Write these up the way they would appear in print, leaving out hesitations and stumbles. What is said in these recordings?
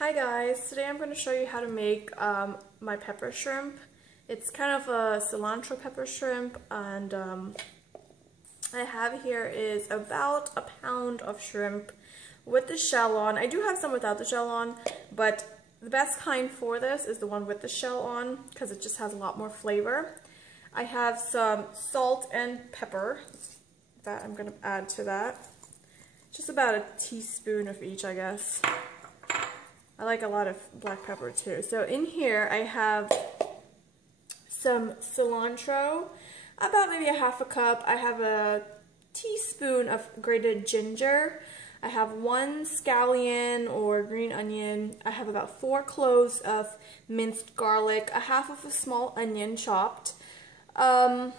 Hi guys, today I'm going to show you how to make my pepper shrimp. It's kind of a cilantro pepper shrimp, and I have here is about a pound of shrimp with the shell on. I do have some without the shell on, but the best kind for this is the one with the shell on because it just has a lot more flavor. I have some salt and pepper that I'm going to add to that. Just about a teaspoon of each, I guess. I like a lot of black pepper too. So in here I have some cilantro, about maybe a half a cup. I have a teaspoon of grated ginger. I have 1 scallion or green onion. I have about 4 cloves of minced garlic, a half of a small onion chopped. I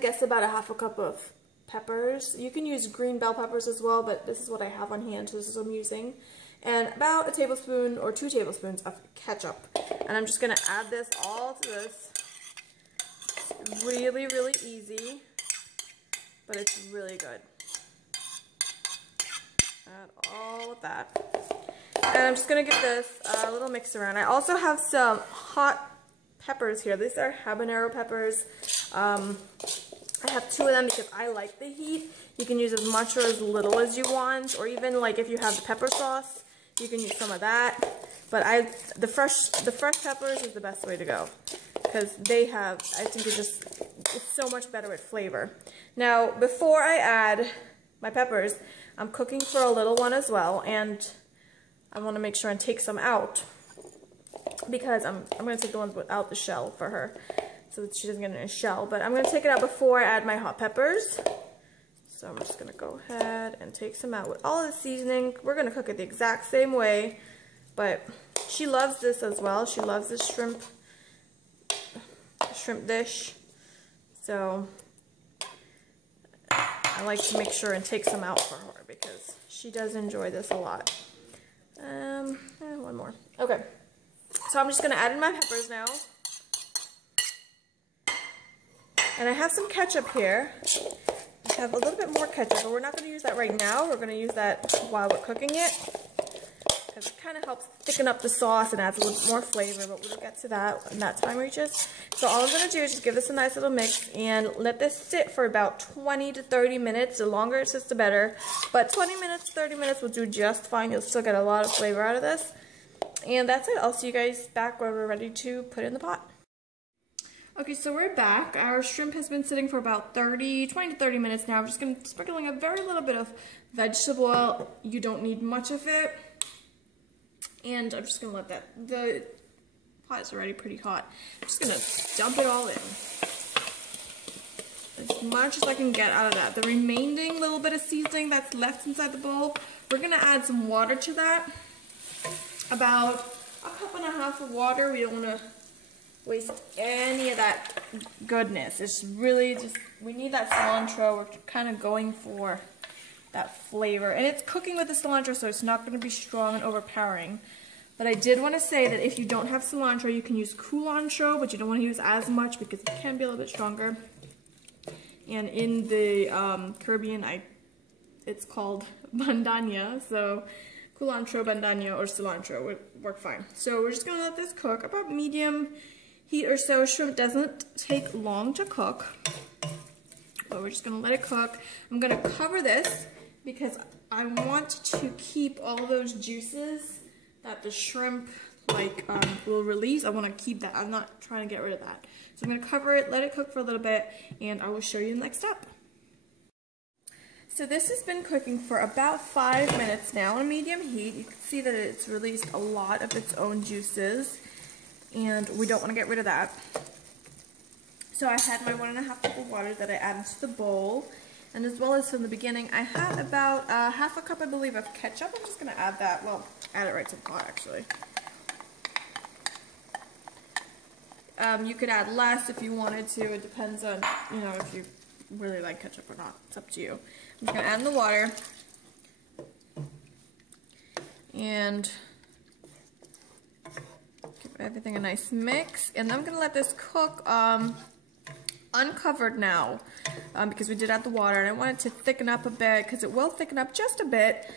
guess about a half a cup of peppers. You can use green bell peppers as well, but this is what I have on hand, so this is what I'm using. And about a tablespoon or 2 tablespoons of ketchup. And I'm just going to add this all to this. It's really, really easy, but it's really good. Add all of that. And I'm just going to give this a little mix around. I also have some hot peppers here. These are habanero peppers. I have 2 of them because I like the heat. You can use as much or as little as you want, or even like if you have the pepper sauce, you can use some of that. But the fresh peppers is the best way to go because they have, I think it's so much better with flavor. Now, before I add my peppers, I'm cooking for a little one as well, and I want to make sure and take some out because I'm going to take the ones without the shell for her, so that she doesn't get in a shell. But I'm going to take it out before I add my hot peppers. So I'm just going to go ahead and take some out with all of the seasoning. We're going to cook it the exact same way, but she loves this as well. She loves this shrimp dish. So I like to make sure and take some out for her because she does enjoy this a lot. One more. Okay. So I'm just going to add in my peppers now. And I have some ketchup here. I have a little bit more ketchup, but we're not going to use that right now. We're going to use that while we're cooking it because it kind of helps thicken up the sauce and adds a little more flavor, but we'll get to that when that time reaches. So all I'm going to do is just give this a nice little mix and let this sit for about 20 to 30 minutes. The longer it sits, the better, but 20 minutes, 30 minutes will do just fine. You'll still get a lot of flavor out of this. And that's it. I'll see you guys back when we're ready to put it in the pot. Okay, so we're back. Our shrimp has been sitting for about 20 to 30 minutes now. I'm just going to sprinkling a very little bit of vegetable oil. You don't need much of it. And I'm just going to let that, the pot is already pretty hot. I'm just going to dump it all in. As much as I can get out of that. The remaining little bit of seasoning that's left inside the bowl, we're going to add some water to that. About a cup and a half of water. We don't want to waste any of that goodness. It's really just, we need that cilantro. We're kind of going for that flavor. And it's cooking with the cilantro, so it's not going to be strong and overpowering. But I did want to say that if you don't have cilantro, you can use culantro, but you don't want to use as much because it can be a little bit stronger. And in the Caribbean, it's called bandanya, so culantro, bandanya, or cilantro would work fine. So we're just going to let this cook about medium heat or so. Shrimp doesn't take long to cook, but we're just going to let it cook. I'm going to cover this because I want to keep all those juices that the shrimp will release. I want to keep that. I'm not trying to get rid of that. So I'm going to cover it, let it cook for a little bit, and I will show you the next step. So this has been cooking for about 5 minutes now on medium heat. You can see that it's released a lot of its own juices, and we don't want to get rid of that. So I had my 1.5 cup of water that I added to the bowl, and as well as from the beginning, I had about half a cup, I believe, of ketchup. I'm just going to add that, well, add it right to the pot, actually. You could add less if you wanted to. It depends on, if you really like ketchup or not. It's up to you. I'm just going to add in the water. And give everything a nice mix. And then I'm going to let this cook uncovered now because we did add the water, and I want it to thicken up a bit because it will thicken up just a bit.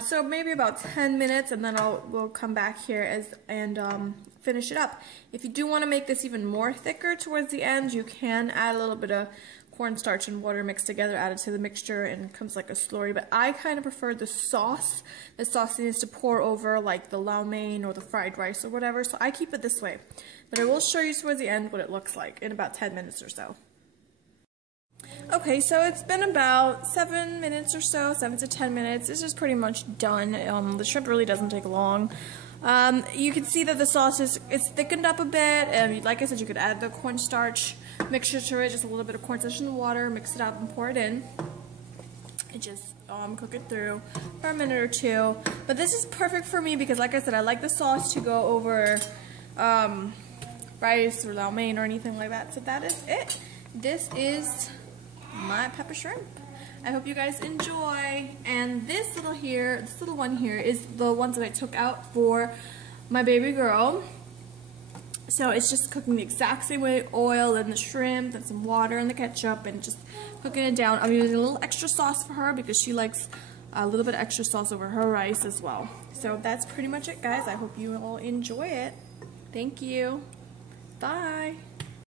So maybe about 10 minutes, and then we'll come back here and finish it up. If you do want to make this even more thicker towards the end, you can add a little bit of cornstarch and water mixed together, added to the mixture, and it comes like a slurry. But I kind of prefer the sauciness to pour over like the lo mein or the fried rice or whatever, so I keep it this way. But I will show you towards the end what it looks like in about 10 minutes or so. Okay, so it's been about 7 minutes or so, 7 to 10 minutes. This is pretty much done. The shrimp really doesn't take long. You can see that the sauce is thickened up a bit, and like I said, you could add the cornstarch mixture to it, just a little bit of cornstarch in the water, mix it up and pour it in. And just cook it through for a minute or two. But this is perfect for me because, like I said, I like the sauce to go over rice or lo mein or anything like that. So that is it. This is my pepper shrimp. I hope you guys enjoy. And this little one here is the ones that I took out for my baby girl. So it's just cooking the exact same way, oil and the shrimp and some water and the ketchup, and just cooking it down. I'm using a little extra sauce for her because she likes a little bit of extra sauce over her rice as well. So that's pretty much it, guys. I hope you all enjoy it. Thank you. Bye.